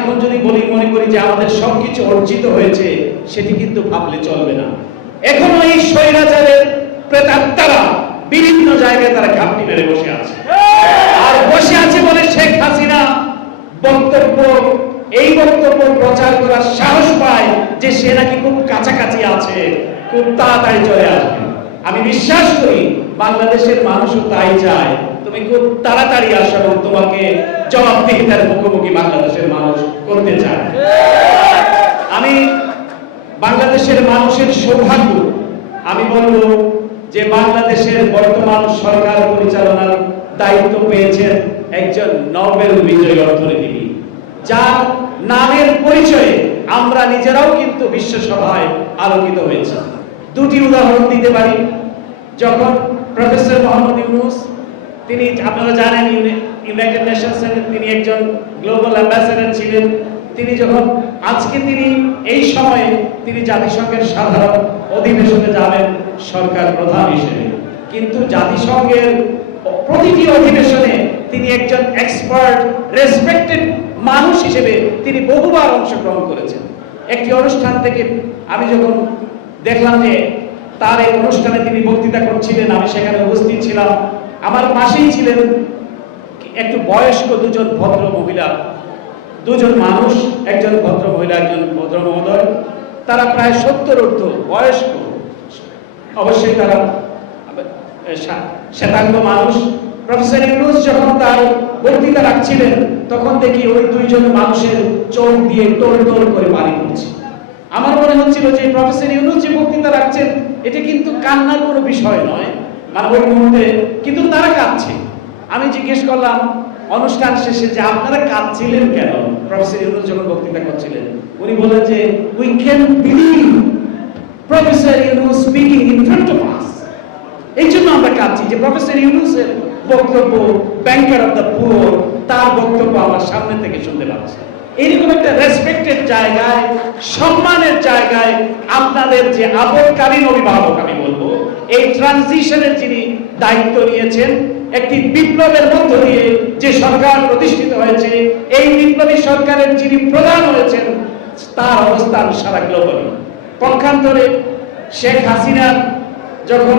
এখন যদি বলি, মনে করি যে আমাদের সবকিছু অর্জিত হয়েছে, সেটি কিন্তু ভাবলে চলবে না। এখনও এই স্বৈরাচারের প্রেতাত্মারা বিভিন্ন জায়গায় তারা ঘাপটি মেরে বসে আছে। আর বসে আছে বলে শেখ হাসিনা বক্তব্য, এই বক্তব্য প্রচার করার সাহস পায় যে সে নাকি খুব কাছাকাছি আছে, খুব তাড়াতাড়ি চলে আসবে। আমি বিশ্বাস করি বাংলাদেশের মানুষও তাই চায়। তুমি খুব তাড়াতাড়ি আসো এবং তোমাকে জবাবদিহিতার মুখোমুখি বাংলাদেশের মানুষ করতে চায় আমি বাংলাদেশের মানুষের সৌভাগ্য, আমি বলব যে বাংলাদেশের বর্তমান সরকার পরিচালনার দায়িত্ব পেয়েছেন একজন নোবেল বিজয়ী অর্থনীতিবিদ, যার নামের পরিচয়ে আমরা নিজেরাও কিন্তু বিশ্ব সভায় আলোকিত হয়েছি। দুটি উদাহরণ দিতে পারি। যখন প্রফেসর মোহাম্মদ ইউনুস, তিনি আপনারা জানেন, ইউনাইটেড নেশনসের তিনি একজন গ্লোবাল অ্যাম্বাসেডর ছিলেন। তিনি যখন, আজকে তিনি এই সময়ে তিনি জাতিসংঘের সাধারণ অধিবেশনে যাবেন সরকার প্রধান হিসেবে। কিন্তু জাতিসংঘের প্রতিটি অধিবেশনে তিনি একজন এক্সপার্ট রেসপেক্টেড মানুষ হিসেবে তিনি বহুবার অংশগ্রহণ করেছেন। একটি অনুষ্ঠান থেকে আমি যখন দেখলাম যে তার এই অনুষ্ঠানে তিনি বক্তৃতা করছিলেন, আমি সেখানে উপস্থিত ছিলাম। আমার পাশেই ছিলেন একটু বয়স্ক দুজন ভদ্র মহিলা। দুজন মানুষ, একজন ভদ্র মহিলা, একজন ভদ্র মহোদয়, তারা প্রায় সত্তর ঊর্ধ্ব বয়স্ক। অবশ্যই তারা শ্বেতাঙ্গ মানুষ। প্রফেসর ইউনুস যখন তার বক্তৃতা রাখছিলেন, তখন দেখি ওই দুইজন মানুষের চোখ দিয়ে টোল টোল করে পানি পড়ছে। আমার মনে হচ্ছিল যে প্রফেসর ইউনুস যে বক্তৃতা রাখছেন, এটা কিন্তু কান্নার কোনো বিষয় নয়। মানে ওই মুহূর্তে কিন্তু তারা কাঁদছে। আমি জিজ্ঞেস করলাম অনুষ্ঠান শেষে যে আপনারা কাঁদছিলেন কেন? প্রফেসর ইউনুস যখন বক্তৃতা করছিলেন, উনি বলেন যে we can believe professor Yunus speaking in front of us এই জন্য আমরা কাঁদছি যে প্রফেসর ইউনুসের বক্তব্য ব্যাংকার অফ দ্য পুয়ার তার বক্তব্য আমার সামনে থেকে শুনতে পাচ্ছি। এইরকম একটা রেসপেক্টেড জায়গায়, সম্মানের জায়গায় আপনাদের যে আপদকালীন অভিভাবক আমি বলব, এই ট্রানজিশনের যিনি দায়িত্ব নিয়েছেন একটি বিপ্লবের মধ্য দিয়ে যে সরকার প্রতিষ্ঠিত হয়েছে, এই বিপ্লবী সরকারের যিনি প্রধান হয়েছেন, তার অবস্থান সারা গ্লোবালি পক্ষান্তরে শেখ হাসিনা যখন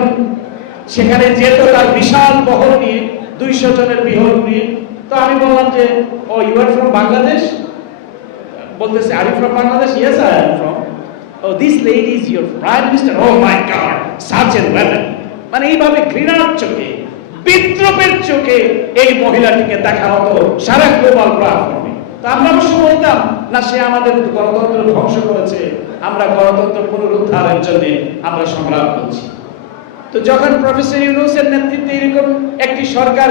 সেখানে যেত, তার বিশাল বহর নিয়ে, দুইশো জনের বিহর নিয়ে, তো আমি বললাম যে, oh you are from Bangladesh বলতেছে আর you from Bangladesh yes I am from oh this lady is your prime minister oh my god search and weapon মানে এইভাবে ঘৃণার চোখে বিদ্রোপের চোখে এই মহিলাটিকে দেখা হতো, সারা গ্লোবাল প্ল্যাটফর্মে আমরা অবশ্য বলতাম, না, সে আমাদের গণতন্ত্র ধ্বংস করেছে। আমরা গণতন্ত্র পুনরুদ্ধারের জন্য আমরা সংগ্রাম করছি। তো যখন প্রফেসর ইউনুসের নেতৃত্বে এরকম একটি সরকার